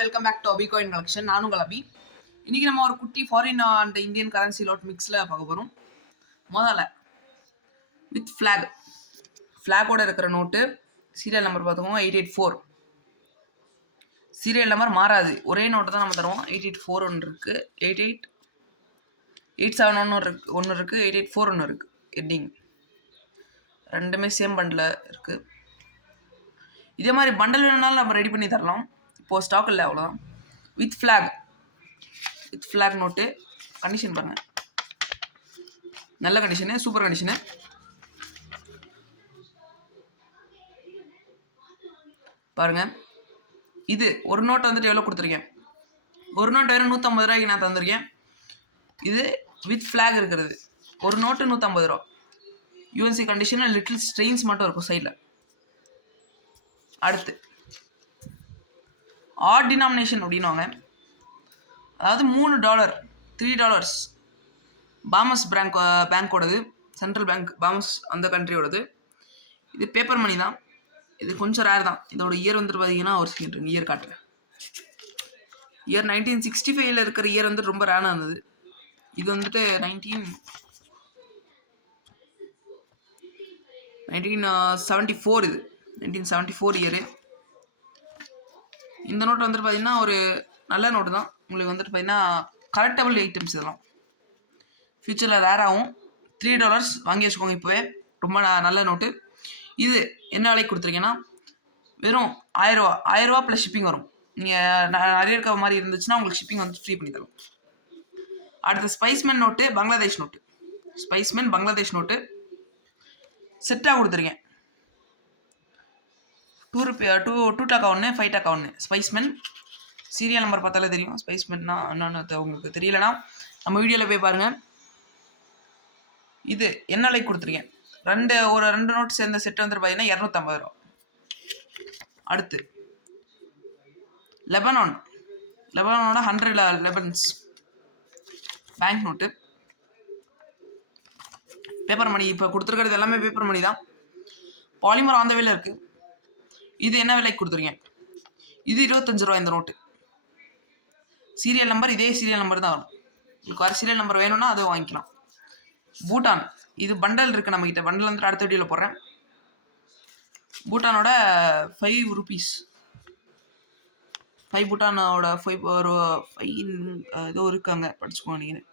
Welcome back to Abhi coin collection. நான் உங்கள் அபி. இன்றைக்கி நம்ம ஒரு குட்டி foreign and Indian currency lot மிக்ஸில் பார்க்க போகிறோம். முதல்ல வித் ஃப்ளாகோட இருக்கிற நோட்டு சீரியல் நம்பர் பார்த்துக்கோங்க 884. சீரியல் நம்பர் மாறாது, ஒரே நோட்டு தான் நம்ம தருவோம். 884 ஒன்று இருக்குது, 87 ஒன்று இருக்குது, 884 ஒன்று இருக்குது. எட்டிங் ரெண்டுமே சேம் பண்டில் இருக்குது. இதே மாதிரி பண்டல் வேணுனாலும் நம்ம ரெடி பண்ணி தரலாம். இப்போது ஸ்டாக் இல்லை, அவ்வளோதான். With flag note. கண்டிஷன் பாருங்கள், நல்ல கண்டிஷனு, சூப்பர் கண்டிஷனு. பாருங்கள், இது ஒரு நோட்டு வந்துட்டு எவ்வளோ கொடுத்துருக்கேன்? ஒரு நோட்டு வேறு 150 ரூபாய்க்கு நான் தந்திருக்கேன். இது வித் ஃப்ளாக் இருக்கிறது ஒரு நோட்டு 150 ரூபா. யூஎன்சி கண்டிஷனில் லிட்டில் ஸ்ட்ரெயின்ஸ் மட்டும் இருக்கும் சைடில். அடுத்து ஆட் டினாமினேஷன் அப்படின்வாங்க, அதாவது $3, $3 பாமஸ் பேங்கோடது, சென்ட்ரல் பேங்க் பாமஸ் அந்த கண்ட்ரியோடது. இது பேப்பர் மணி தான், இது கொஞ்சம் ரேர் தான். இதோட இயர் வந்துட்டு பார்த்தீங்கன்னா ஒரு செகண்ட் இயர் காட்டுறேன். இயர் 1965 இருக்கிற இயர் வந்துட்டு ரொம்ப ரேராக இருந்தது. இது வந்துட்டு 1974. இது 1974 இயரு. இந்த நோட்டு வந்துட்டு பார்த்தீங்கன்னா ஒரு நல்ல நோட்டு தான். உங்களுக்கு வந்துட்டு பார்த்தீங்கன்னா கலெக்டபிள் ஐட்டம்ஸ் இதெல்லாம் ஃபியூச்சரில் ரேர் ஆகும். $3 வாங்கி வச்சுக்கோங்க இப்போவே, ரொம்ப நல்ல நோட்டு. இது என்ன விலைக்கு கொடுத்துருக்கேன்னா வெறும் 1000 ரூபா. 1000 ரூபா ப்ளஸ் ஷிப்பிங் வரும். நீங்கள் நிறைய இருக்க மாதிரி இருந்துச்சுன்னா உங்களுக்கு ஷிப்பிங் வந்து ஃப்ரீ பண்ணி தரும். அடுத்த specimen note, Bangladesh note. Specimen Bangladesh note செட்டாக கொடுத்துருக்கேன். 2 taka 1, 5 taka 1. Specimen serial number பார்த்தாலே தெரியும். ஸ்பைஸ்மேன்னா என்னன்னு உங்களுக்கு தெரியலனா நம்ம வீடியோவில் போய் பாருங்கள். இது என்ன விலைக்கு கொடுத்துருக்கேன்? ஒரு 2 நோட்டு சேர்ந்த செட்டு வந்துட்டு பார்த்தீங்கன்னா 250 ரூபா. அடுத்து லெபனானோட 100 Lebanese bank note. Paper money. இப்போ கொடுத்துருக்கிறது எல்லாமே பேப்பர் மணி தான். பாலிமர் ஆன் த வேல இருக்குது. இது என்ன விலைக்கு கொடுத்துருக்கேன்? இது 25 ரூபா இந்த நோட்டு. சீரியல் நம்பர் இதே சீரியல் நம்பர் தான் வரும். உங்களுக்கு வேறு சீரியல் நம்பர் வேணும்னா அதை வாங்கிக்கலாம். பூட்டான். இது பண்டல் இருக்குது நம்மக்கிட்ட. பண்டல் வந்துட்டு அடுத்த வீடியோவில் போடுறேன். பூட்டானோட 5 ரூபீஸ். 5 பூட்டானோட 5 ஏதோ இருக்காங்க, படிச்சுக்கோங்க நீங்கள்.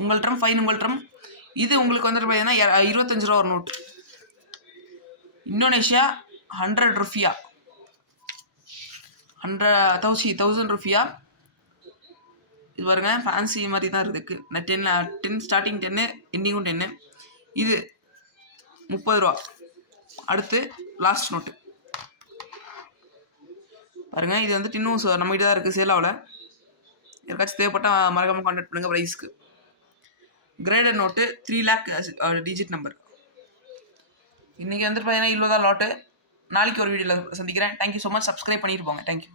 உங்கள் ட்ரம். இது உங்களுக்கு வந்துட்டு பார்த்தீங்கன்னா 25 ரூபா ஒரு நோட்டு. இந்தோனேஷியா 100 ருபியா, 1000 ருபியா. இது பாருங்க, ஃபேன்சி மாதிரி தான் இருக்குது. 10 ஸ்டார்டிங் 10, எண்டிங்கும் 10. இது 30 ரூபா. அடுத்து லாஸ்ட் நோட்டு பாருங்க, இது வந்துட்டு இன்னும் நம்மகிட்ட தான் இருக்குது, சேல் ஆகலை. யாருக்காச்சும் தேவைப்பட்டால் மறக்காமல் கான்டாக்ட் பண்ணுங்கள் ப்ரைஸ்க்கு. Graded note 3 lakh digit number. இன்றைக்கி வந்துட்டு பார்த்தீங்கன்னா இவ்வளோ தான் லாட்டு. நாளைக்கு ஒரு வீடியோவில் சந்திக்கிறேன். Thank you so much. சப்ஸ்கிரைப் பண்ணிட்டு போங்க. தேங்க்யூ.